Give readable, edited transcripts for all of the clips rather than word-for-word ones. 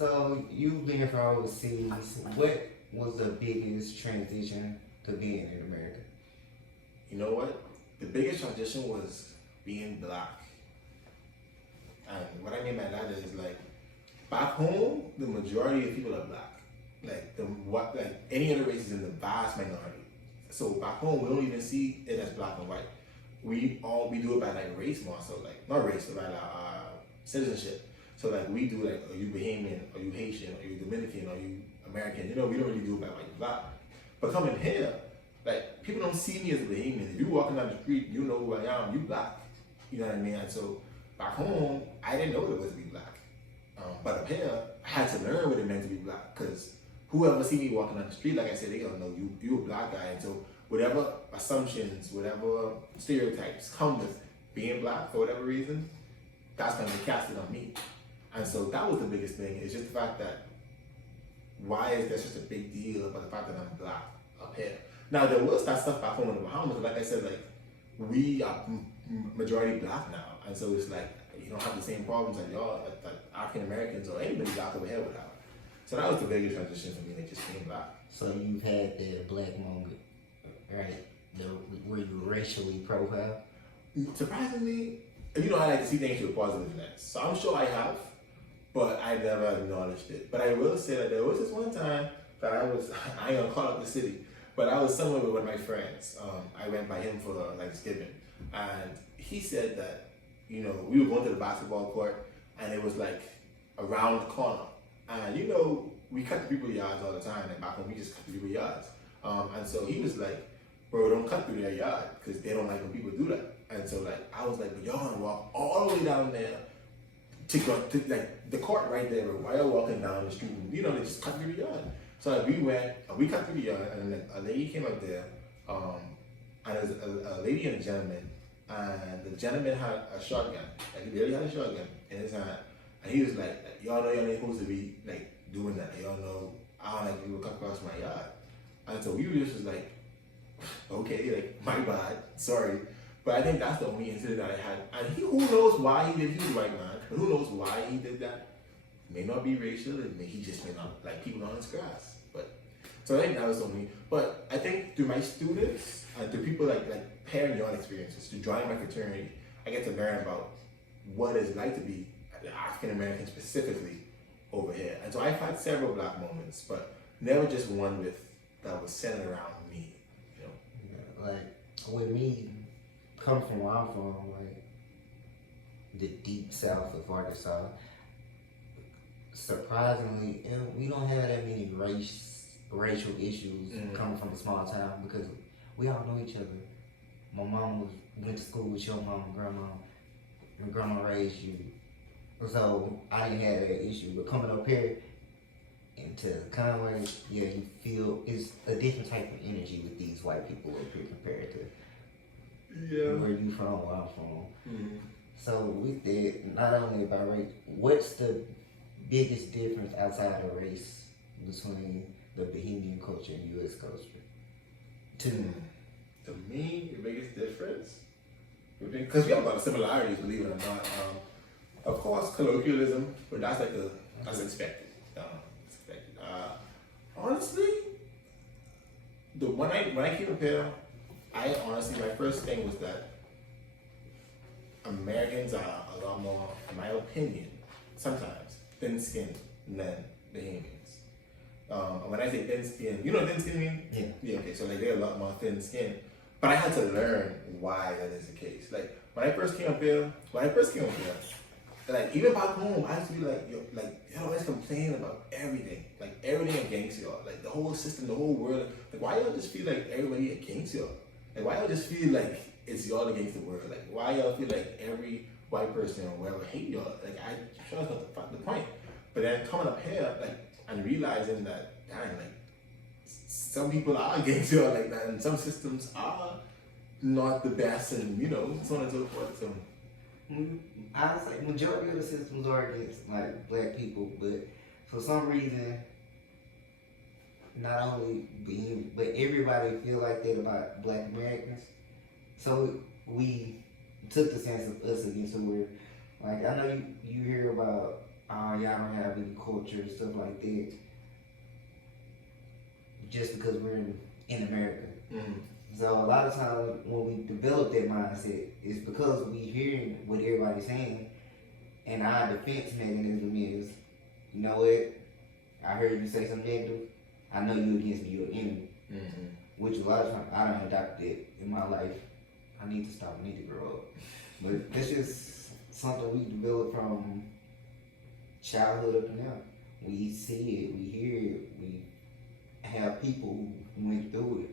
So you being from overseas, what was the biggest transition to being in America? You know what? The biggest transition was being black. And what I mean by that is like back home, the majority of people are black. Like any other race is in the vast minority. So back home we don't even see it as black and white. We do it by like race more, so like not race, but by like citizenship. So like we do like, are you Bahamian, are you Haitian, are you Dominican, are you American? You know, we don't really do it by white and black. But coming here, like people don't see me as a Bahamian. If you walking down the street, you know who I am. You black. You know what I mean? And so back home, I didn't know what it was to be black. But up here, I had to learn what it meant to be black because whoever see me walking down the street, like I said, they gonna know you a black guy. And so whatever assumptions, whatever stereotypes come with being black for whatever reason, that's gonna be casted on me. And so that was the biggest thing. It's just the fact that why is there such a big deal about the fact that I'm black up here? Now there was that stuff back home in the Bahamas, like I said, like we are majority black now, and so it's like you don't have the same problems that y'all, that African Americans or anybody black over here would have. So that was the biggest transition for me, like just being black. So you've had the black moment, right? Were you racially profiled? Surprisingly, you know, I like to see things through a positive lens. So I'm sure I have, but I never acknowledged it. But I will say that there was this one time that I ain't gonna call up the city, but I was somewhere with one of my friends. I went by him for Thanksgiving, and he said that, you know, we were going to the basketball court, and it was like around the corner. And you know, we cut the people's yards all the time, and back when we just cut the people's yards. And so he was like, bro, don't cut through their yard, because they don't like when people do that. And so like, I was like, but y'all gonna walk all the way down there to go to like the court right there, but while you're walking down the street, you know, they just cut through the yard. So like, we cut through the yard, and then a lady came up there, and there was a lady and a gentleman, and the gentleman had a shotgun, like he really had a shotgun in his hand, and he was like, y'all know y'all ain't supposed to be like doing that, y'all know I don't like people come across my yard. And so we were just like, okay, like my bad, sorry. But I think that's the only incident that I had. And who knows why he did, he was a white man, but who knows why he did that. May not be racial, and he just may not like people on his grass. But so I think that was the only. But I think through my students and through people like pairing your own experiences, to join my fraternity, I get to learn about what it's like to be African American specifically over here. And so I've had several black moments, but never just one that was centered around me. You know, Yeah, like with me, coming from where I'm from, like the deep south of Arkansas, surprisingly, we don't have that many racial issues coming from a small town because we all know each other. My mom went to school with your mom and grandma. Your grandma raised you, so I didn't have that issue. But coming up here into Conway, yeah, you feel it's a different type of energy with these white people up here compared to where you from, where I'm from. Mm-hmm. So with that, not only about race, what's the biggest difference outside of race between the Bahamian culture and U.S. culture? To me, the biggest difference, because we have a lot of similarities, believe it or not. Of course, colloquialism, but that's expected. Honestly, when I came up here, my first thing was that Americans are a lot more, in my opinion, sometimes thin-skinned than Bahamians. When I say thin-skinned, you know what thin-skinned mean? Yeah. Yeah. Okay. So like they're a lot more thin-skinned, but I had to learn why that is the case. Like when I first came up here, like even back home, I used to be like, yo, like they always complain about everything, like everything against y'all, like the whole system, the whole world. Like why y'all just feel like everybody against y'all? Like why y'all just feel like it's y'all against the world? Like why y'all feel like every white person or whatever hate y'all? Like I'm sure that's not the point. But then coming up here, like and realizing that, damn, like some people are against y'all like that, and some systems are not the best, and you know, so on and so forth. So. I would say majority of the systems are against like black people, but for some reason, not only but everybody feel like that about black Americans. So we took the sense of us against the word. Like I know you hear about y'all don't have any culture and stuff like that. Just because we're in America. Mm-hmm. So a lot of times when we develop that mindset, it's because we hearing what everybody's saying, and our defense mechanism is, you know what? I heard you say something negative. I know you against me. You're an enemy. Mm-hmm. Which a lot of times I don't adopt it in my life. I need to stop. I need to grow up. But this is something we develop from childhood up to now. We see it. We hear it. We have people who went through it.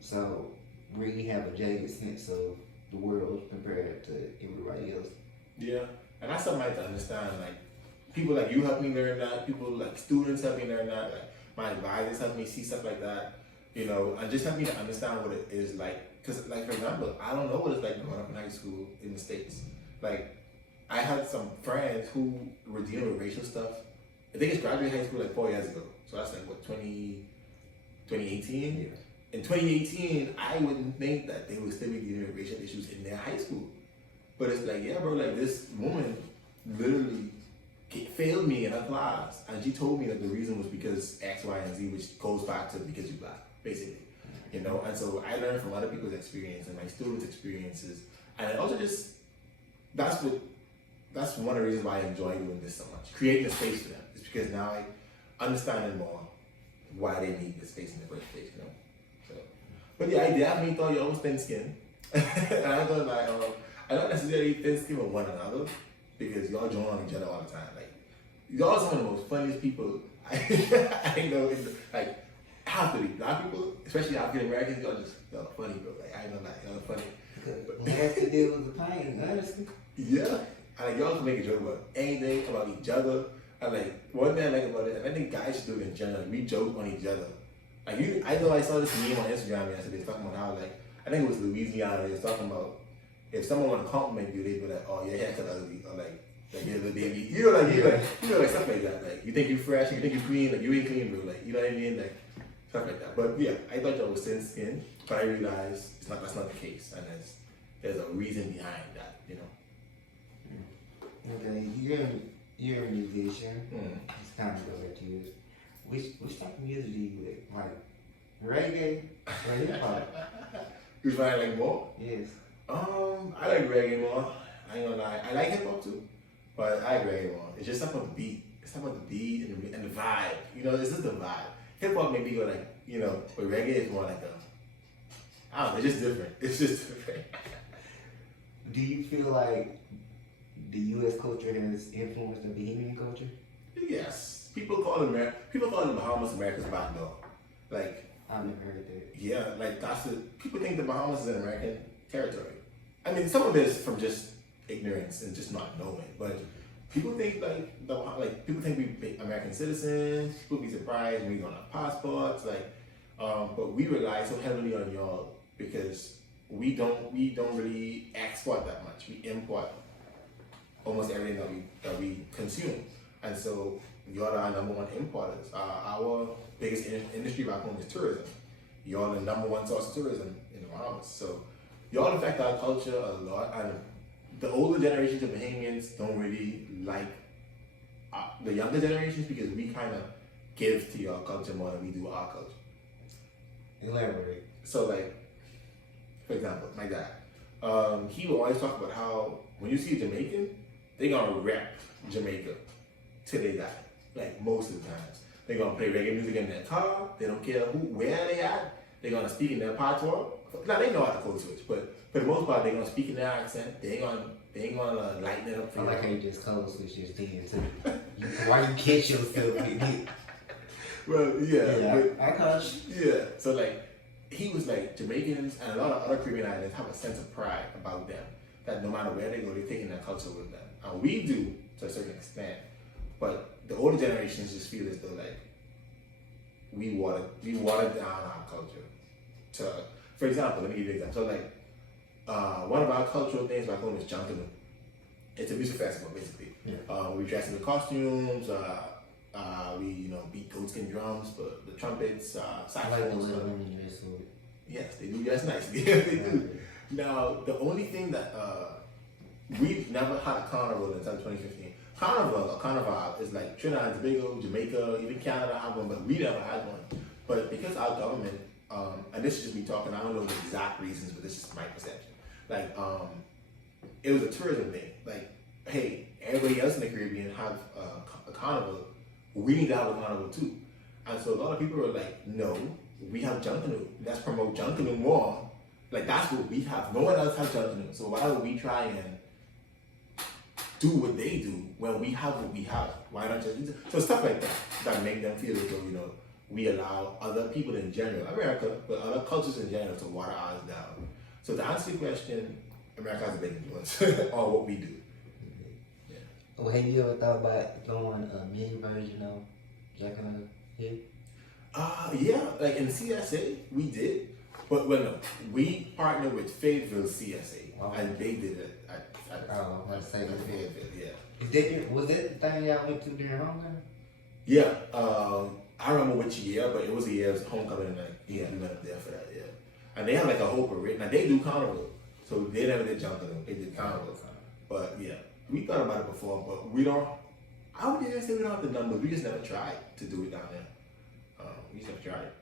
So really have a jaded sense of the world compared to everybody else. Yeah, and that's something I have to understand. Like, people like you help me learn that. People like students help me learn that. Like, my advisors help me see stuff like that. You know, and just help me to understand what it is like. Because, like, for example, I don't know what it's like growing up in high school in the States. Like, I had some friends who were dealing with racial stuff. I think it's graduated high school like 4 years ago. So that's like, what, 2018? Yeah. In 2018, I wouldn't think that they would still be dealing with racial issues in their high school. But it's like, yeah, bro, like this woman literally failed me in a class, and she told me that the reason was because X, Y, and Z, which goes back to because you're black, basically. You know, and so I learned from other people's experience and my students' experiences, and I also just that's one of the reasons why I enjoy doing this so much, creating a space for them. It's because now I understand more why they need this space in the first place, you know. So, but yeah, I definitely thought you always thin skin, and I thought like I don't necessarily thin skin with one another because y'all join on each other all the time. Like, y'all some of the most funniest people I know. Like, have to be black people, especially African Americans. Y'all funny, bro. Like, I know that y'all funny. We have to deal with the pain, honestly. Yeah, and like, y'all can make a joke about anything, about each other. And like, one thing I like about it, and I think guys should do it in general, like, we joke on each other. Like, I know I saw this meme on Instagram yesterday talking about how, like, I think it was Louisiana, they was talking about if someone want to compliment you, they'd be like, oh, your haircut ugly, or like you're the baby, you know, like stuff like that. Like, you think you fresh, you think you clean, like you ain't clean, bro. Like, you know what I mean, like stuff like that. But yeah, I thought y'all was thin skin, but I realized that's not the case, and there's a reason behind that, you know. Okay, you're a musician. It's kind of go back to you. Which type of music do you like? Reggae or hip hop? You find like more? Yes. I like reggae more. I ain't gonna lie. I like hip hop too, but I like reggae more. It's just something about the beat. It's something about the beat and the vibe. You know, it's just the vibe. Hip hop maybe go like, you know, but reggae is more like I don't know. It's just different. It's just different. Do you feel like the U.S. culture has influenced the Bahamian culture? Yes. People call the Bahamas America's back door. Like, I've never heard that. Yeah, like people think the Bahamas is an American territory. I mean, some of it is from just ignorance and just not knowing, but people think people think we American citizens. People be surprised when we don't have passports, but we rely so heavily on y'all because we don't really export that much. We import almost everything that we consume, and so y'all are our number one importers. Our biggest industry back home is tourism. Y'all are the number one source of tourism in the Bahamas. So y'all affect our culture a lot, and the older generations of Bahamians don't really like the younger generations because we kind of give to your culture more than we do our culture. Elaborate. So, like, for example, my dad, he will always talk about how when you see a Jamaican, they're gonna rep Jamaica till they die. Like, most of the times. They're gonna play reggae music in their car. They don't care where they at. They're gonna speak in their patois. Now they know how to code switch, but for the most part, they're gonna speak in their accent. They ain't gonna lighten it up for I you. like how you just code switch just then too. Why you catch yourself with it? Well, yeah. But, I caught you. yeah. So like, he was like, Jamaicans and a lot of other Caribbean islands have a sense of pride about them. That no matter where they go, they're taking their culture with them. And we do to a certain extent, but the older generations just feel as though like we watered down our culture. For example, let me give you an example. So like one of our cultural things back home is Junkanoo. It's a music festival basically. Yeah. We dress in the costumes. We beat goatskin drums, but the trumpets, saxophones. Yes, they do dress nicely. They do. Now the only thing that we've never had a carnival until 2015. Carnival is like Trinidad and Tobago, Jamaica, even Canada have one, but we never had one. But because our government, and this is just me talking, I don't know the exact reasons, but this is my perception. Like, it was a tourism thing. Like, hey, everybody else in the Caribbean have a carnival. We need to have a carnival too. And so a lot of people were like, no, we have Junkanoo. Let's promote Junkanoo more. Like, that's what we have. No one else has Junkanoo. So why would we try and do what they do when we have what we have? Why not just... So stuff like that make them feel as though, you know, we allow other people in general, America, but other cultures in general, to water ours down. So to answer your question, America has a big influence on what we do. Yeah. Oh, have you ever thought about doing a mini version of Jack and Hill? Yeah, like in CSA, we did. But no, we partnered with Fayetteville CSA, and they did it at Fayetteville, yeah. Was that the thing y'all went to during homecoming? Yeah, I don't remember which year, but it was a year, it was homecoming night. Yeah, we went up there for that, yeah. And they have like a whole parade. Now they do carnival, so they never did Junkanoo, they did carnival. But yeah, we thought about it before, but we don't, I would even say we don't have the numbers, we just never tried to do it down there. We just never tried it.